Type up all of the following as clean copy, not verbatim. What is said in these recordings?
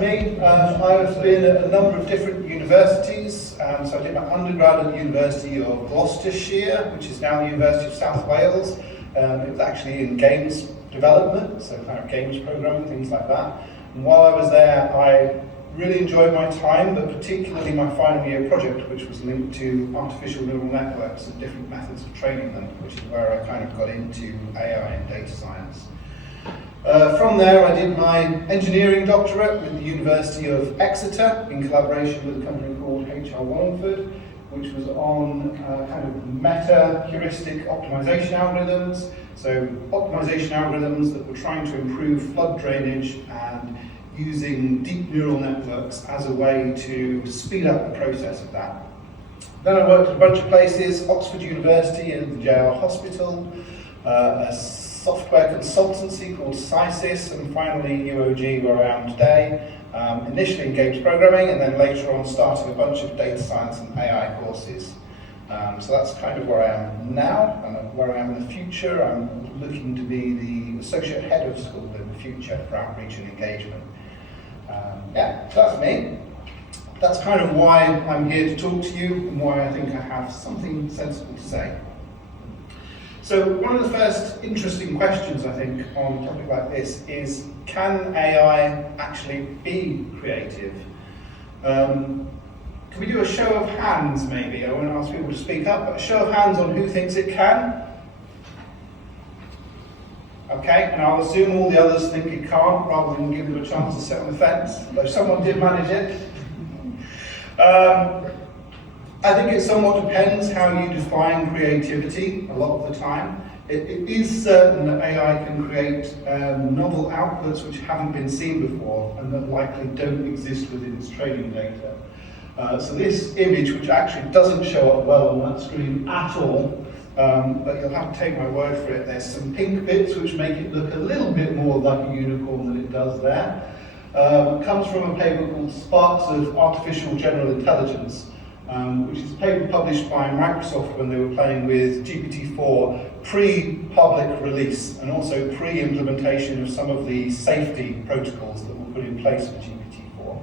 that's me. I've been at a number of different universities. So I did my undergrad at the University of Gloucestershire, which is now the University of South Wales. It was actually in games development, so kind of games programming, things like that. And while I was there, I really enjoyed my time, but particularly my final year project, which was linked to artificial neural networks and different methods of training them, which is where I kind of got into AI and data science. From there, I did my engineering doctorate with the University of Exeter in collaboration with a company called HR Wallingford, which was on kind of meta-heuristic optimization algorithms. So optimization algorithms that were trying to improve flood drainage and using deep neural networks as a way to speed up the process of that. Then I worked at a bunch of places, Oxford University and the JR Hospital, a software consultancy called Sysys, and finally UOG, where I am today. Initially in games programming, and then later on starting a bunch of data science and AI courses. So that's kind of where I am now, and where I am in the future. I'm looking to be the associate head of school in the future for outreach and engagement. Yeah, so that's me. That's kind of why I'm here to talk to you, and why I think I have something sensible to say. So one of the first interesting questions, I think, on a topic like this is, can AI actually be creative? Can we do a show of hands, maybe? I won't ask people to speak up, but a show of hands on who thinks it can. Okay, and I'll assume all the others think it can't, rather than give them a chance to sit on the fence, though someone did manage it. I think it somewhat depends how you define creativity a lot of the time. It is certain that AI can create novel outputs which haven't been seen before and that likely don't exist within its training data. So this image, which actually doesn't show up well on that screen at all, but you'll have to take my word for it, there's some pink bits which make it look a little bit more like a unicorn than it does there. It comes from a paper called Sparks of Artificial General Intelligence, which is a paper published by Microsoft when they were playing with GPT-4 pre-public release, and also pre-implementation of some of the safety protocols that were put in place for GPT-4.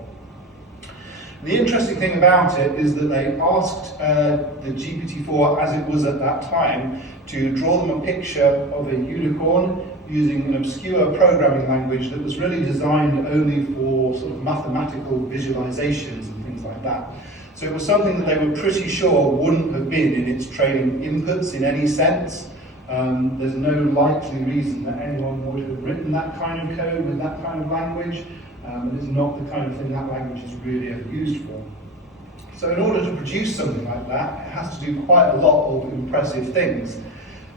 The interesting thing about it is that they asked the GPT-4, as it was at that time, to draw them a picture of a unicorn using an obscure programming language that was really designed only for sort of mathematical visualizations and things like that. So it was something that they were pretty sure wouldn't have been in its training inputs in any sense. There's no likely reason that anyone would have written that kind of code with that kind of language. It's not the kind of thing that language is really ever used for. So in order to produce something like that, it has to do quite a lot of impressive things.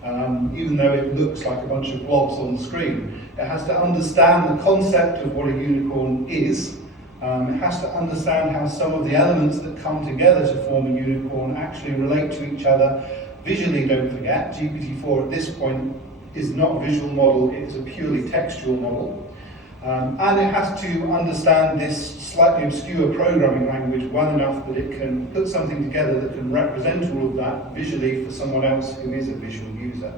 Even though it looks like a bunch of blobs on the screen. It has to understand the concept of what a unicorn is. It has to understand how some of the elements that come together to form a unicorn actually relate to each other. Visually, don't forget, GPT-4 at this point is not a visual model, it's a purely textual model. And it has to understand this slightly obscure programming language well enough that it can put something together that can represent all of that visually for someone else who is a visual user.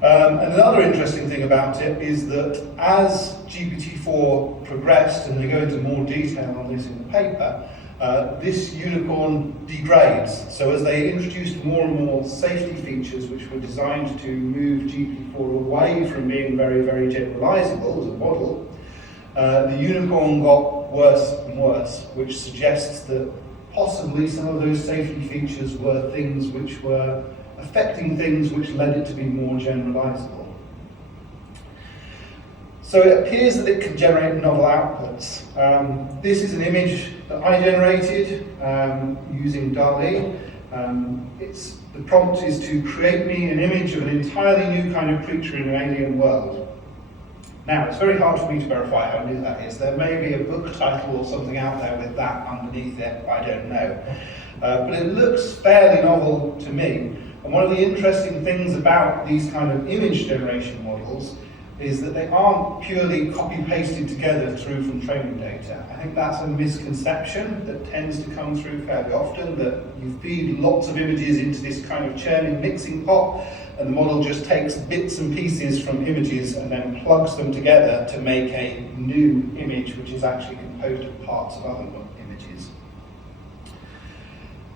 And another interesting thing about it is that as GPT-4 progressed, and they go into more detail on this in the paper, this unicorn degrades. So as they introduced more and more safety features which were designed to move GPT-4 away from being very, very generalizable as a model, the unicorn got worse and worse, which suggests that possibly some of those safety features were things which were affecting things which led it to be more generalizable. So it appears that it can generate novel outputs. This is an image that I generated using DALL-E. The prompt is to create me an image of an entirely new kind of creature in an alien world. Now, it's very hard for me to verify how new that is. There may be a book title or something out there with that underneath it, I don't know. But it looks fairly novel to me. And one of the interesting things about these kind of image generation models is that they aren't purely copy-pasted together through from training data. I think that's a misconception that tends to come through fairly often, that you feed lots of images into this kind of churning mixing pot, and the model just takes bits and pieces from images and then plugs them together to make a new image, which is actually composed of parts of other images.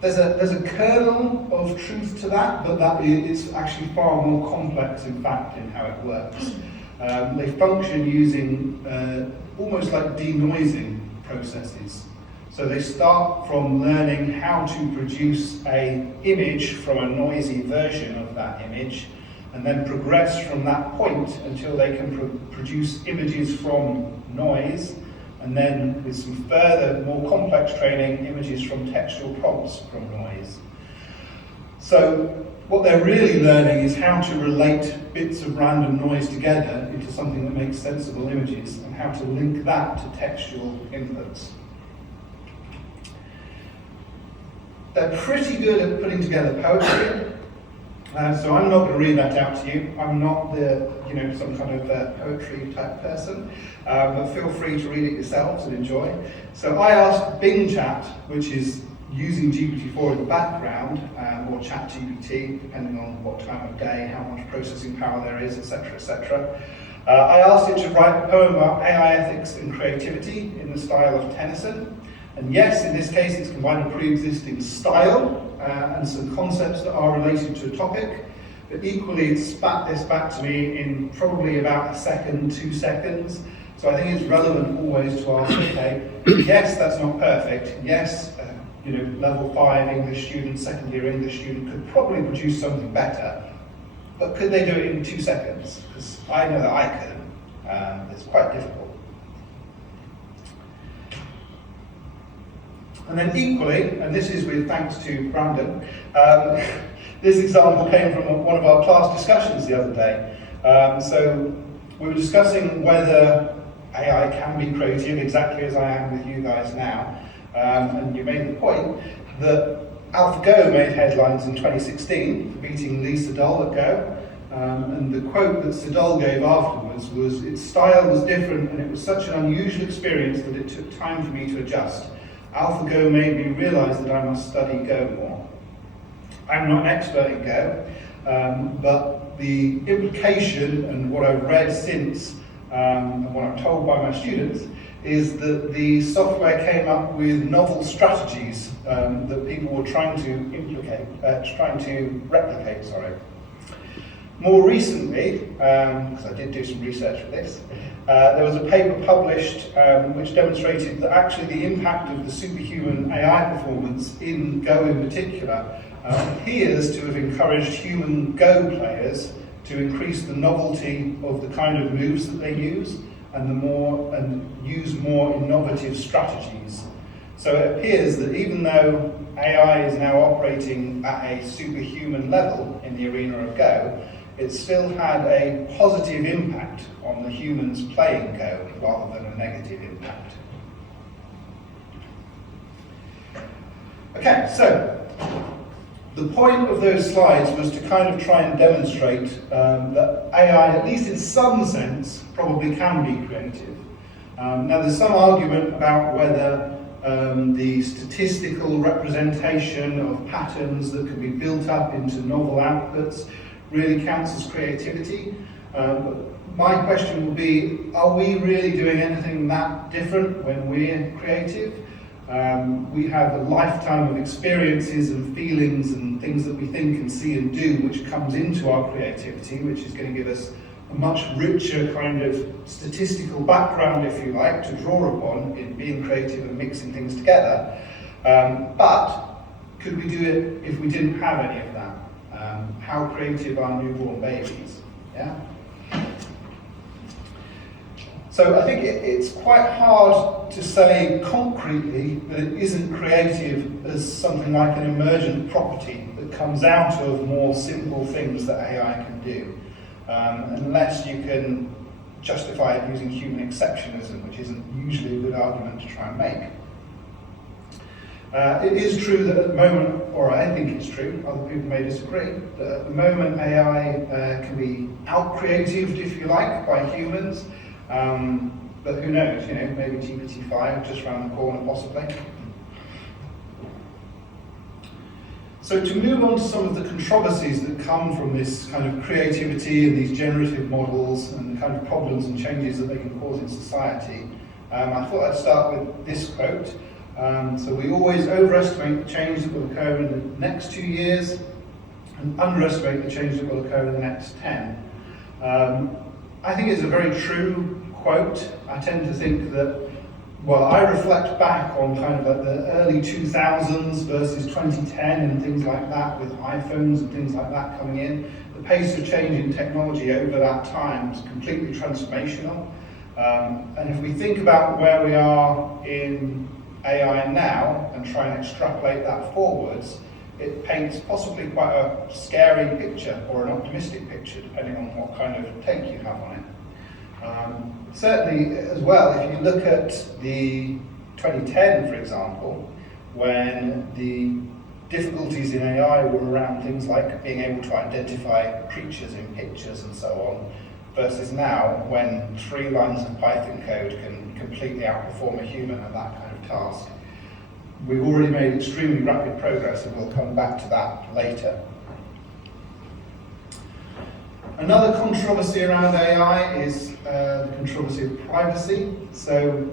There's a kernel of truth to that, but that is actually far more complex, in fact, in how it works. They function using almost like denoising processes. So they start from learning how to produce an image from a noisy version of that image, and then progress from that point until they can produce images from noise, and then with some further, more complex training, images from textual prompts from noise. So what they're really learning is how to relate bits of random noise together into something that makes sensible images, and how to link that to textual inputs. They're pretty good at putting together poetry, so I'm not going to read that out to you. I'm not some kind of poetry type person, but feel free to read it yourselves and enjoy. So I asked Bing Chat, which is using GPT-4 in the background, or ChatGPT, depending on what time of day, how much processing power there is, etc., etc. I asked it to write a poem about AI ethics and creativity in the style of Tennyson. And yes, in this case, it's combined a pre-existing style and some concepts that are related to a topic, but equally it spat this back to me in probably about a second, 2 seconds. So I think it's relevant always to ask, okay, yes, that's not perfect. Yes, level 5 English student, second year English student could probably produce something better, but could they do it in 2 seconds? Because I know that I couldn't. It's quite difficult. And then equally, and this is with thanks to Brandon, this example came from one of our class discussions the other day. So we were discussing whether AI can be creative, exactly as I am with you guys now. And you made the point that AlphaGo made headlines in 2016 for beating Lee Sedol at Go. And the quote that Sedol gave afterwards was, "Its style was different and it was such an unusual experience that it took time for me to adjust. AlphaGo made me realise that I must study Go more." I'm not an expert in Go, but the implication and what I've read since, and what I'm told by my students, is that the software came up with novel strategies that people were trying to replicate. More recently, because I did do some research for this, there was a paper published which demonstrated that actually the impact of the superhuman AI performance in Go in particular appears to have encouraged human Go players to increase the novelty of the kind of moves that they use and use more innovative strategies. So it appears that even though AI is now operating at a superhuman level in the arena of Go, it still had a positive impact on the humans playing Go rather than a negative impact. Okay, so the point of those slides was to kind of try and demonstrate that AI, at least in some sense, probably can be creative. Now there's some argument about whether the statistical representation of patterns that can be built up into novel outputs really counts as creativity. My question would be, are we really doing anything that different when we're creative? We have a lifetime of experiences and feelings and things that we think and see and do, which comes into our creativity, which is going to give us a much richer kind of statistical background, if you like, to draw upon in being creative and mixing things together. But could we do it if we didn't have any of that? How creative are newborn babies? Yeah. So I think it's quite hard to say concretely that it isn't creative as something like an emergent property that comes out of more simple things that AI can do, unless you can justify it using human exceptionalism, which isn't usually a good argument to try and make. It is true that at the moment, or I think it's true, other people may disagree, that at the moment AI can be out-creatived, if you like, by humans. But who knows, maybe GPT-4 just around the corner possibly. So to move on to some of the controversies that come from this kind of creativity and these generative models and the kind of problems and changes that they can cause in society, I thought I'd start with this quote. So we always overestimate the change that will occur in the next 2 years and underestimate the change that will occur in the next 10. I think it's a very true quote. I tend to think that, well, I reflect back on kind of like the early 2000s versus 2010 and things like that, with iPhones and things like that coming in. The pace of change in technology over that time is completely transformational. And if we think about where we are in AI now and try and extrapolate that forwards, it paints possibly quite a scary picture or an optimistic picture, depending on what kind of take you have on it. Certainly as well, if you look at the 2010, for example, when the difficulties in AI were around things like being able to identify creatures in pictures and so on, versus now when 3 lines of Python code can completely outperform a human at that kind of task. We've already made extremely rapid progress, and we'll come back to that later. Another controversy around AI is the controversy of privacy. So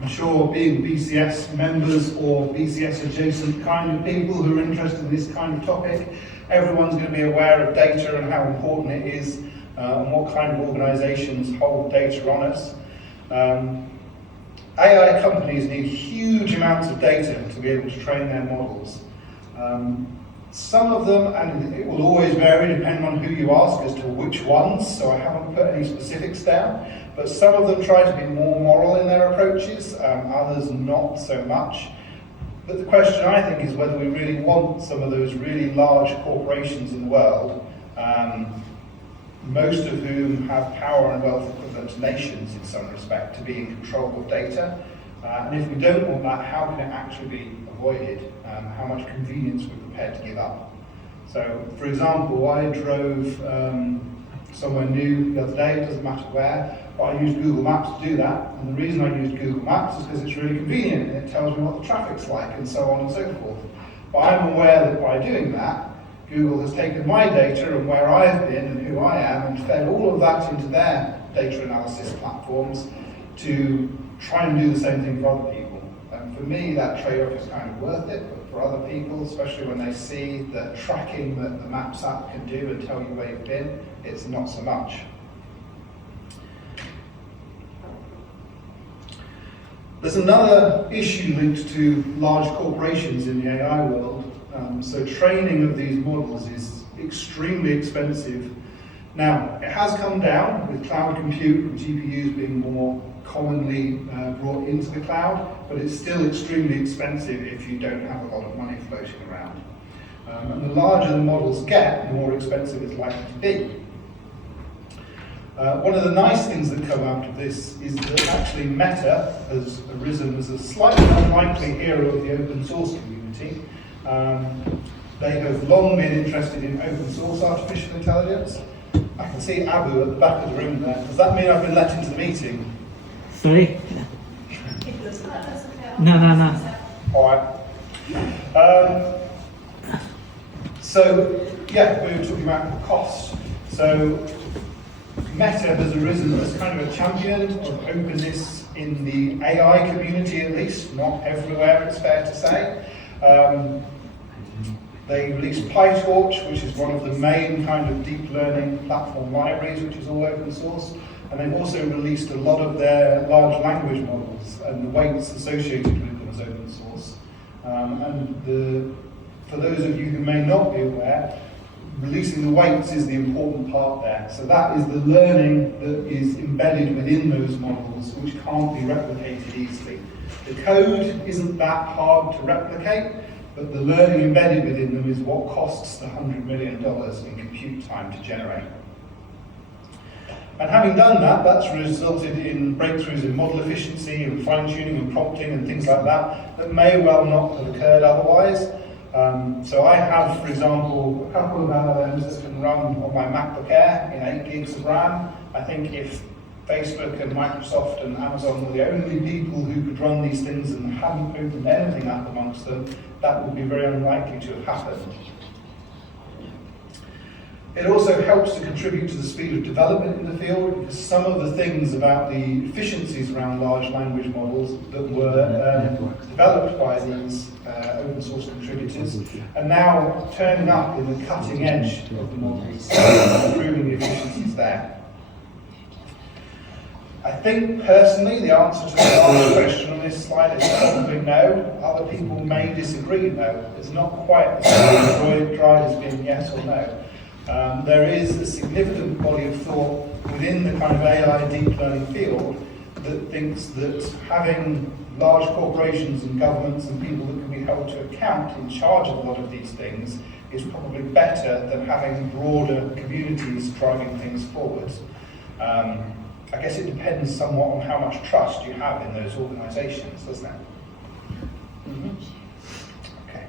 I'm sure being BCS members or BCS adjacent kind of people who are interested in this kind of topic, everyone's going to be aware of data and how important it is and what kind of organisations hold data on us. AI companies need huge amounts of data to be able to train their models. Some of them, and it will always vary depending on who you ask as to which ones, so I haven't put any specifics down, but some of them try to be more moral in their approaches, others not so much. But the question, I think, is whether we really want some of those really large corporations in the world, most of whom have power and wealth equivalent to nations in some respect, to be in control of data. And if we don't want that, how can it actually be avoided? How much convenience we're prepared to give up? So, for example, I drove somewhere new the other day, it doesn't matter where, but I used Google Maps to do that. And the reason I used Google Maps is because it's really convenient and it tells me what the traffic's like and so on and so forth. But I'm aware that by doing that, Google has taken my data and where I've been and who I am and fed all of that into their data analysis platforms to try and do the same thing for other people. And for me, that trade-off is kind of worth it, but for other people, especially when they see the tracking that the Maps app can do and tell you where you've been, it's not so much. There's another issue linked to large corporations in the AI world. So training of these models is extremely expensive. Now, it has come down with cloud compute and GPUs being more commonly brought into the cloud, but it's still extremely expensive if you don't have a lot of money floating around. And the larger the models get, the more expensive it's likely to be. One of the nice things that come out of this is that actually Meta has arisen as a slightly unlikely hero of the open source community. They have long been interested in open source artificial intelligence. I can see Abu at the back of the room there. Does that mean I've been let into the meeting? Sorry? No. All right. So, yeah, we were talking about cost. So, Meta has arisen as kind of a champion of openness in the AI community, at least, not everywhere, it's fair to say. They released PyTorch, which is one of the main kind of deep learning platform libraries, which is all open source. And they've also released a lot of their large language models and the weights associated with them as open source. For those of you who may not be aware, releasing the weights is the important part there. So that is the learning that is embedded within those models, which can't be replicated easily. The code isn't that hard to replicate, but the learning embedded within them is what costs the $100 million in compute time to generate. And having done that, that's resulted in breakthroughs in model efficiency and fine-tuning and prompting and things like that that may well not have occurred otherwise. So I have, for example, a couple of LLMs that can run on my MacBook Air in 8 gigs of RAM. I think if Facebook and Microsoft and Amazon were the only people who could run these things and hadn't opened anything up amongst them, that would be very unlikely to have happened. It also helps to contribute to the speed of development in the field, because some of the things about the efficiencies around large language models that were developed by these open source contributors are now turning up in the cutting edge of the models, improving the efficiencies there. I think personally the answer to the last question on this slide is probably no. Other people may disagree though. It's not quite as dry as being yes or no. There is a significant body of thought within the kind of AI deep learning field that thinks that having large corporations and governments and people that can be held to account in charge of a lot of these things is probably better than having broader communities driving things forward. I guess it depends somewhat on how much trust you have in those organisations, doesn't it? Mm-hmm. Okay.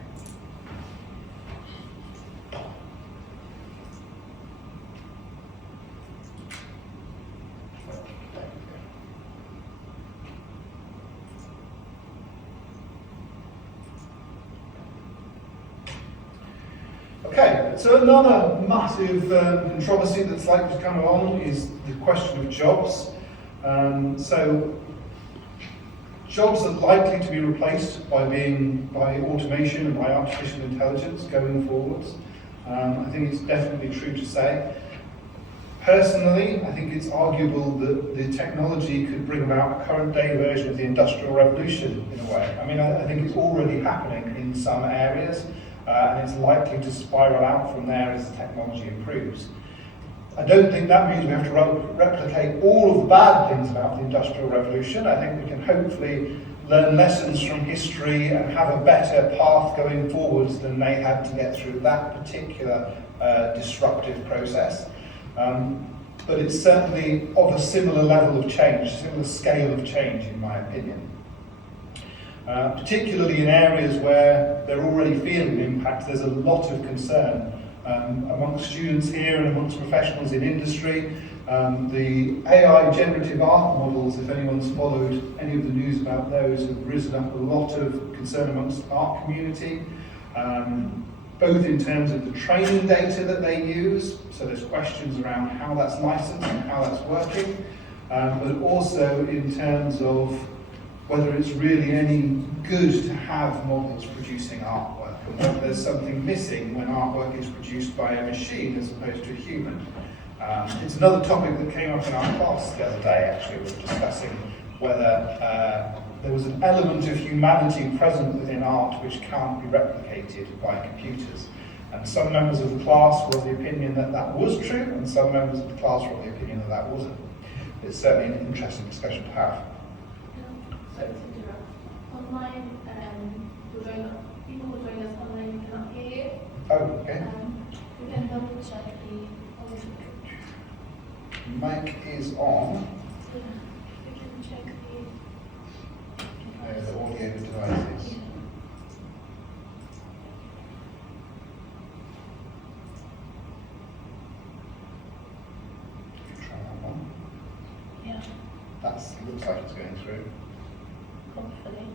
Okay, so another massive controversy that's likely to come along is the question of jobs. So jobs are likely to be replaced by automation and by artificial intelligence going forwards. I think it's definitely true to say. Personally, I think it's arguable that the technology could bring about a current day version of the Industrial Revolution in a way. I mean, I think it's already happening in some areas. And it's likely to spiral out from there as the technology improves. I don't think that means we have to replicate all of the bad things about the Industrial Revolution. I think we can hopefully learn lessons from history and have a better path going forwards than they had to get through that particular disruptive process. But it's certainly of a similar level of change, similar scale of change in my opinion. Particularly in areas where they're already feeling the impact, there's a lot of concern amongst students here and amongst professionals in industry. The AI generative art models, if anyone's followed any of the news about those, have risen up a lot of concern amongst the art community, both in terms of the training data that they use, so there's questions around how that's licensed and how that's working, but also in terms of whether it's really any good to have models producing artwork, and whether there's something missing when artwork is produced by a machine as opposed to a human. It's another topic that came up in our class the other day, actually. We were discussing whether there was an element of humanity present within art which can't be replicated by computers. And some members of the class were of the opinion that that was true, and some members of the class were of the opinion that that wasn't. It's certainly an interesting discussion to have. Sorry to interrupt. Online, people who join us online cannot hear you. Oh, okay. You can double check the audio. Mic is on. Yeah, you can check The audio devices. Yeah. Try that one. Yeah, That looks like it's going through. hopefully.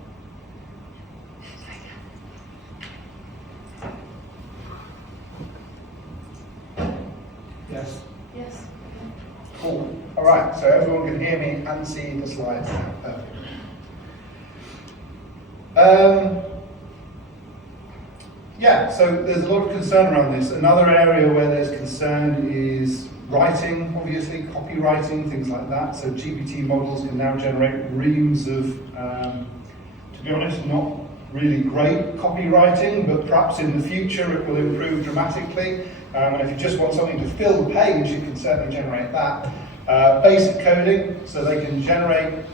Yes. Yes. Cool. All right, so everyone can hear me and see the slides now. Perfect. Yeah, so there's a lot of concern around this. Another area where there's concern is writing, obviously, copywriting, things like that. So GPT models can now generate reams of, to be honest, not really great copywriting, but perhaps in the future it will improve dramatically. And if you just want something to fill the page, you can certainly generate that. Basic coding, so they can generate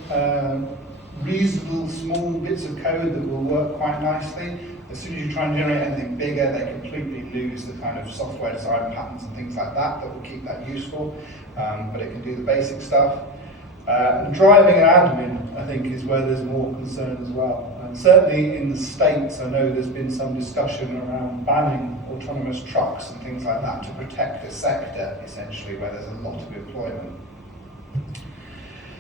reasonable small bits of code that will work quite nicely. As soon as you try and generate anything bigger, they completely lose the kind of software design patterns and things like that that will keep that useful, but it can do the basic stuff. Driving and admin, I think, is where there's more concern as well. And certainly in the States, I know there's been some discussion around banning autonomous trucks and things like that to protect a sector, essentially, where there's a lot of employment.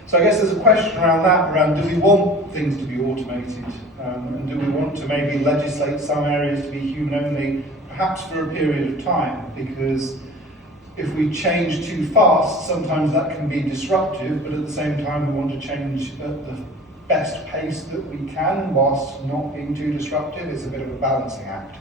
So I guess there's a question around that, around do we want things to be automated? And do we want to maybe legislate some areas to be human only, perhaps for a period of time? Because if we change too fast, sometimes that can be disruptive, but at the same time we want to change at the best pace that we can whilst not being too disruptive. It's a bit of a balancing act.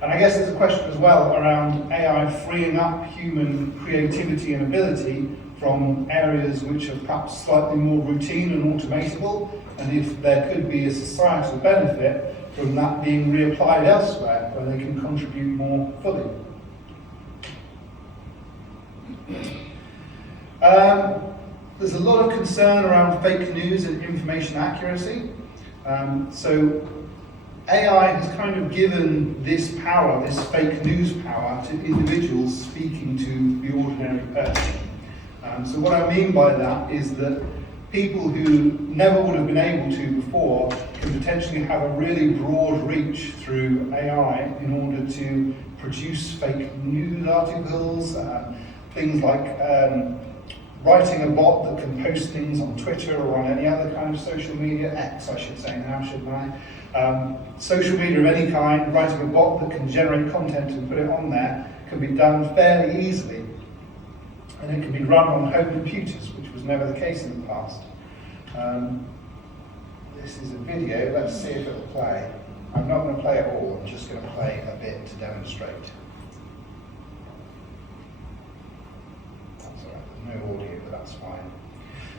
And I guess there's a question as well around AI freeing up human creativity and ability from areas which are perhaps slightly more routine and automatable, and if there could be a societal benefit from that being reapplied elsewhere where they can contribute more fully. There's a lot of concern around fake news and information accuracy. So AI has kind of given this power, this fake news power, to individuals speaking to the ordinary person. So what I mean by that is that people who never would have been able to before can potentially have a really broad reach through AI in order to produce fake news articles, things like writing a bot that can post things on Twitter or on any other kind of social media, X I should say now, shouldn't I? Social media of any kind, writing a bot that can generate content and put it on there can be done fairly easily. And it can be run on home computers, which was never the case in the past. This is a video, let's see if it'll play. I'm not going to play it all, I'm just going to play a bit to demonstrate. That's all right, there's no audio, but that's fine.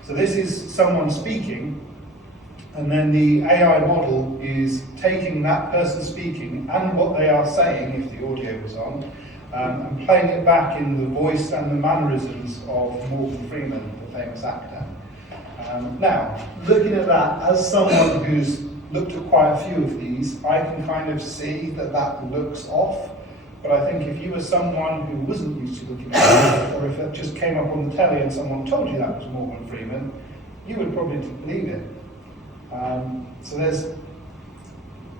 So this is someone speaking, and then the AI model is taking that person speaking and what they are saying, if the audio was on, and playing it back in the voice and the mannerisms of Morgan Freeman, the famous actor. Now, looking at that, as someone who's looked at quite a few of these, I can kind of see that that looks off. But I think if you were someone who wasn't used to looking at it, or if it just came up on the telly and someone told you that was Morgan Freeman, you would probably believe it. So there's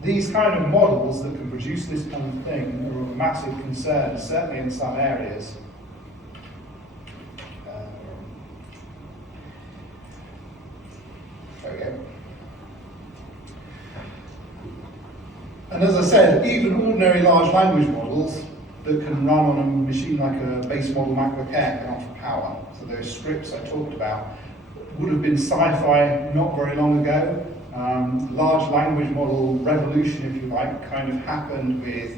these kind of models that can produce this kind of thing are of massive concern, certainly in some areas. There we go. And as I said, even ordinary large language models that can run on a machine like a base model MacBook Air can offer power. So those scripts I talked about would have been sci-fi not very long ago. Large language model revolution, if you like, kind of happened with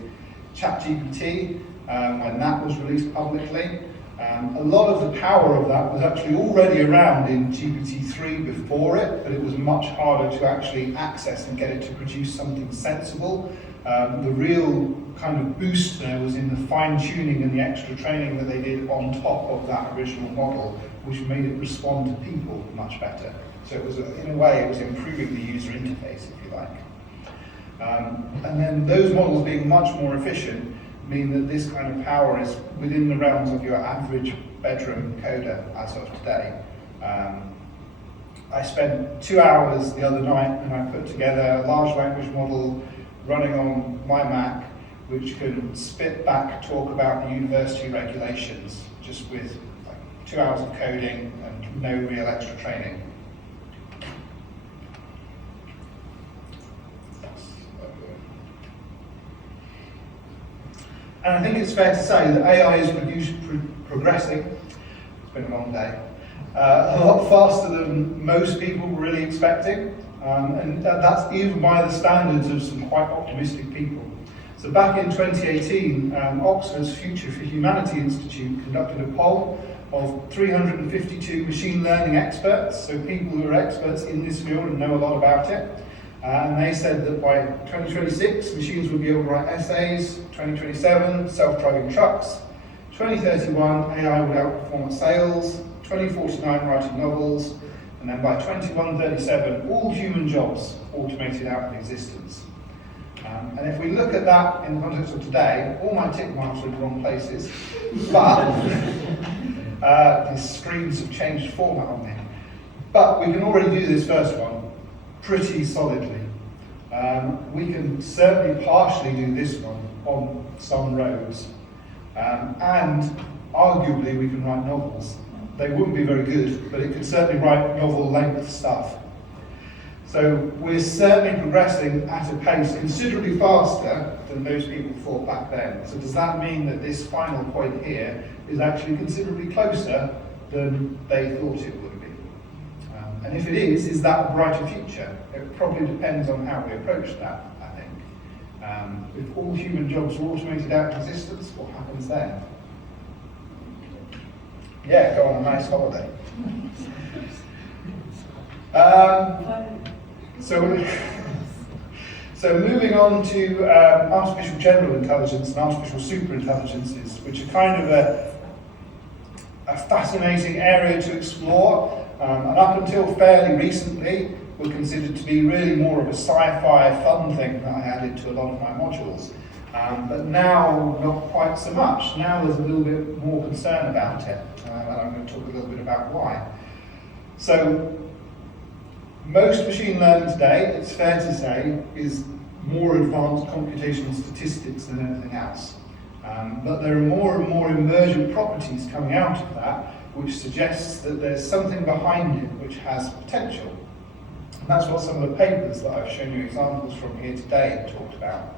ChatGPT when that was released publicly. A lot of the power of that was actually already around in GPT-4 before it, but it was much harder to actually access and get it to produce something sensible. The real kind of boost there was in the fine-tuning and the extra training that they did on top of that original model, which made it respond to people much better. So it was, in a way, it was improving the user interface, if you like. And then those models being much more efficient mean that this kind of power is within the realms of your average bedroom coder as of today. I spent 2 hours the other night and I put together a large language model running on my Mac, which can spit back talk about the university regulations, just with like 2 hours of coding and no real extra training. And I think it's fair to say that AI is progressing, it's been a long day, a lot faster than most people were really expecting, and that's even by the standards of some quite optimistic people. So back in 2018, Oxford's Future for Humanity Institute conducted a poll of 352 machine learning experts, so people who are experts in this field and know a lot about it. And they said that by 2026, machines would be able to write essays, 2027, self-driving trucks, 2031, AI would outperform at sales, 2049, writing novels, and then by 2137, all human jobs automated out of existence. And if we look at that in the context of today, all my tick marks are in the wrong places, but the screens have changed format on me. But we can already do this first one pretty solidly. We can certainly partially do this one on some roads, and arguably we can write novels. They wouldn't be very good, but it could certainly write novel-length stuff. So we're certainly progressing at a pace considerably faster than most people thought back then. So does that mean that this final point here is actually considerably closer than they thought it would be? And if it is that a brighter future? It probably depends on how we approach that, I think. If all human jobs were automated out of existence, what happens then? Yeah, go on a nice holiday. So moving on to artificial general intelligence and artificial superintelligences, which are kind of a fascinating area to explore, and up until fairly recently were considered to be really more of a sci-fi fun thing that I added to a lot of my modules. But now, not quite so much. Now there's a little bit more concern about it, and I'm going to talk a little bit about why. So, most machine learning today, it's fair to say, is more advanced computational statistics than anything else. But there are more and more emergent properties coming out of that, which suggests that there's something behind it which has potential. And that's what some of the papers that I've shown you examples from here today have talked about.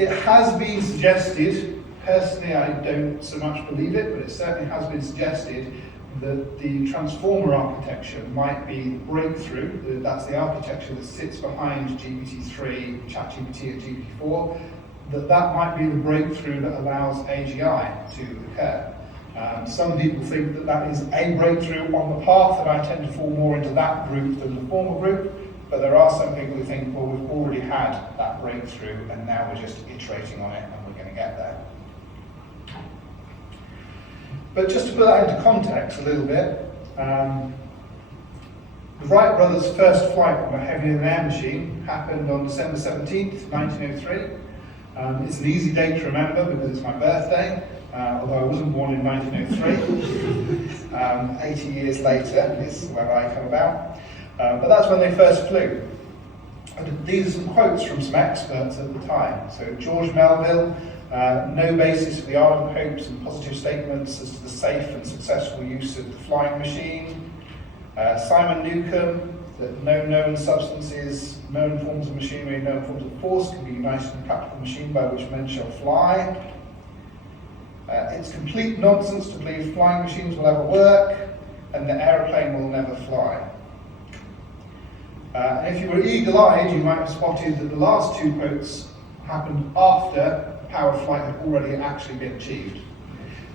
It has been suggested, personally I don't so much believe it, but it certainly has been suggested that the transformer architecture might be the breakthrough. That's the architecture that sits behind GPT-3, ChatGPT and GPT-4, that might be the breakthrough that allows AGI to occur. Some people think that that is a breakthrough on the path, and I tend to fall more into that group than the former group. But there are some people who think, well, we've already had that breakthrough and now we're just iterating on it and we're going to get there. But just to put that into context a little bit, the Wright brothers' first flight of a heavy-than-air machine happened on December 17th, 1903. It's an easy date to remember because it's my birthday, although I wasn't born in 1903. 80 years later is when I come about. But that's when they first flew. And these are some quotes from some experts at the time. So George Melville, no basis for the ardent hopes and positive statements as to the safe and successful use of the flying machine. Simon Newcomb, that no known substances, known forms of machinery, known forms of force can be united in a practical machine by which men shall fly. It's complete nonsense to believe flying machines will ever work and the aeroplane will never fly. And if you were eagle-eyed, you might have spotted that the last two quotes happened after power of flight had already actually been achieved.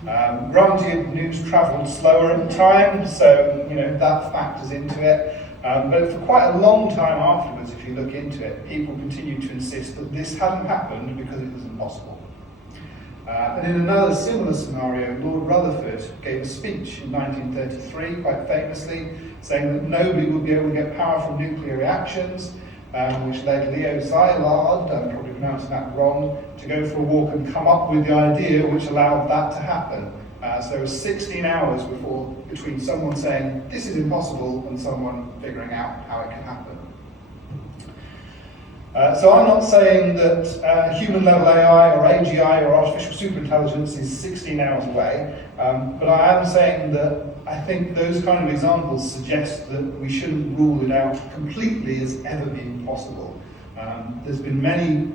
Granted, news travelled slower at the time, so that factors into it. But for quite a long time afterwards, if you look into it, people continued to insist that this hadn't happened because it was impossible. And in another similar scenario, Lord Rutherford gave a speech in 1933, quite famously, saying that nobody would be able to get power from nuclear reactions, which led Leo Szilard, I'm probably pronouncing that wrong, to go for a walk and come up with the idea which allowed that to happen. So there was 16 hours between someone saying, this is impossible, and someone figuring out how it can happen. So I'm not saying that human-level AI or AGI or artificial superintelligence is 16 hours away, but I am saying that I think those kind of examples suggest that we shouldn't rule it out completely as ever being possible. There's been many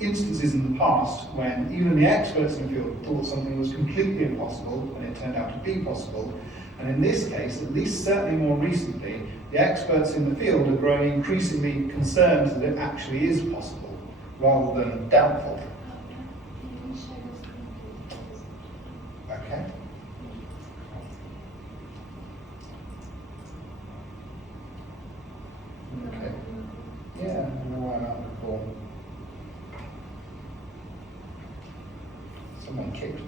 instances in the past when even the experts in the field thought something was completely impossible and it turned out to be possible. And in this case, at least certainly more recently, the experts in the field are growing increasingly concerned that it actually is possible, rather than doubtful. Okay. Okay. Yeah, I don't know why I'm not on the call. Someone kicked me.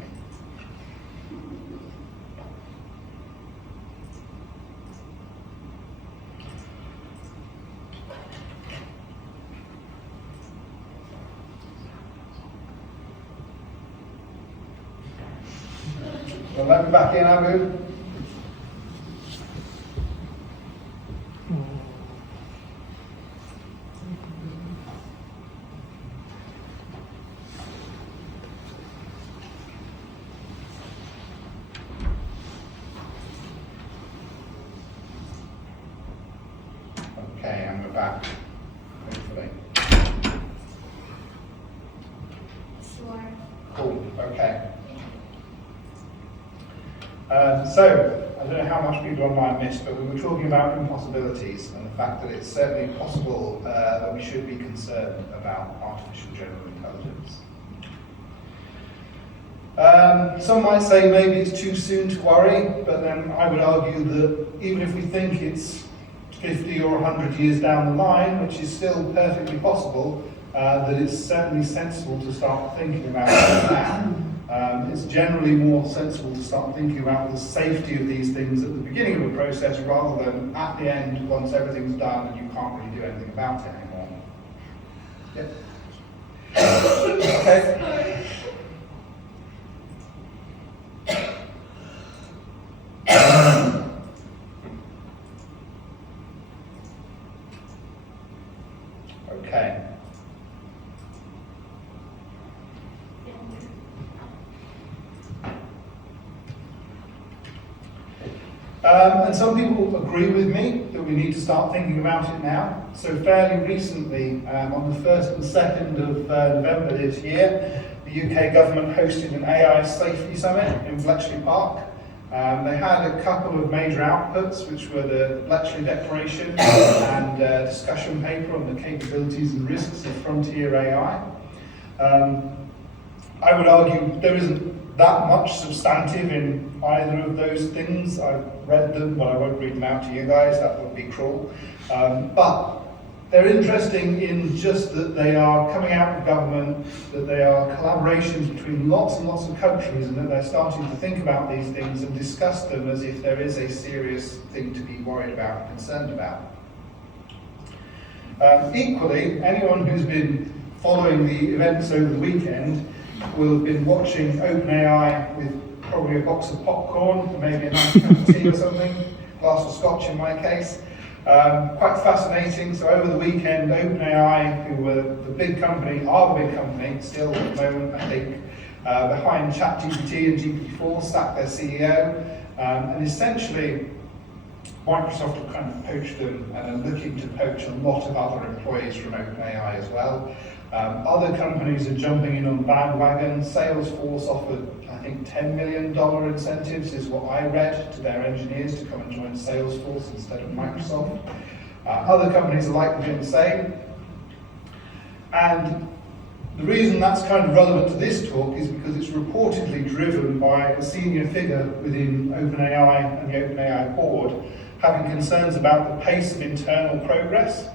Well, let me back in, Abu. So, I don't know how much people online missed, but we were talking about impossibilities and the fact that it's certainly possible that we should be concerned about artificial general intelligence. Some might say maybe it's too soon to worry, but then I would argue that even if we think it's 50 or 100 years down the line, which is still perfectly possible, that it's certainly sensible to start thinking about it now. It's generally more sensible to start thinking about the safety of these things at the beginning of a process rather than at the end once everything's done and you can't really do anything about it anymore. Yep. Okay. Okay. And some people agree with me that we need to start thinking about it now. So fairly recently, on the 1st and 2nd of November this year, the UK government hosted an AI safety summit in Bletchley Park. They had a couple of major outputs, which were the Bletchley Declaration and a discussion paper on the capabilities and risks of frontier AI. I would argue there isn't that much substantive in either of those things. I've read them, but I won't read them out to you guys, that would be cruel. But they're interesting in just that they are coming out of government, that they are collaborations between lots and lots of countries, and that they're starting to think about these things and discuss them as if there is a serious thing to be worried about and concerned about. Equally, anyone who's been following the events over the weekend will have been watching OpenAI with probably a box of popcorn, maybe a nice cup of tea or something, glass of scotch in my case. Quite fascinating. So over the weekend, OpenAI, who were the big company, are the big company, still at the moment, I think, behind ChatGPT and GPT-4, sacked their CEO, and essentially Microsoft have kind of poached them and are looking to poach a lot of other employees from OpenAI as well. Other companies are jumping in on the bandwagon. Salesforce offered, I think, $10 million incentives is what I read to their engineers to come and join Salesforce instead of Microsoft. Other companies are likely doing the same. And the reason that's kind of relevant to this talk is because it's reportedly driven by a senior figure within OpenAI and the OpenAI board having concerns about the pace of internal progress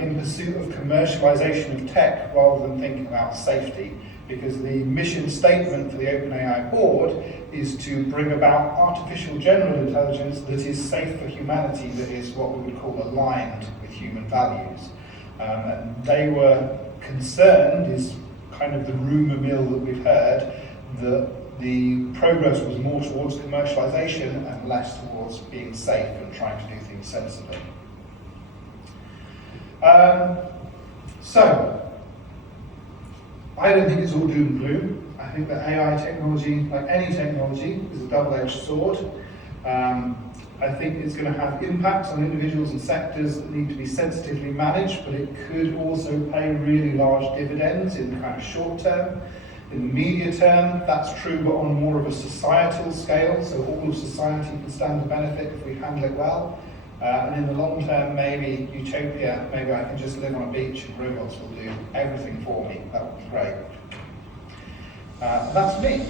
in pursuit of commercialization of tech rather than thinking about safety, because the mission statement for the OpenAI board is to bring about artificial general intelligence that is safe for humanity, that is what we would call aligned with human values. And they were concerned, is kind of the rumour mill that we've heard, that the progress was more towards commercialization and less towards being safe and trying to do things sensibly. So, I don't think it's all doom and gloom. I think that AI technology, like any technology, is a double-edged sword. I think it's going to have impacts on individuals and sectors that need to be sensitively managed, but it could also pay really large dividends in the kind of short term. In the media term, that's true, but on more of a societal scale, so all of society can stand to benefit if we handle it well. And in the long term, maybe utopia, maybe I can just live on a beach and robots will do everything for me. That would be great. That's me.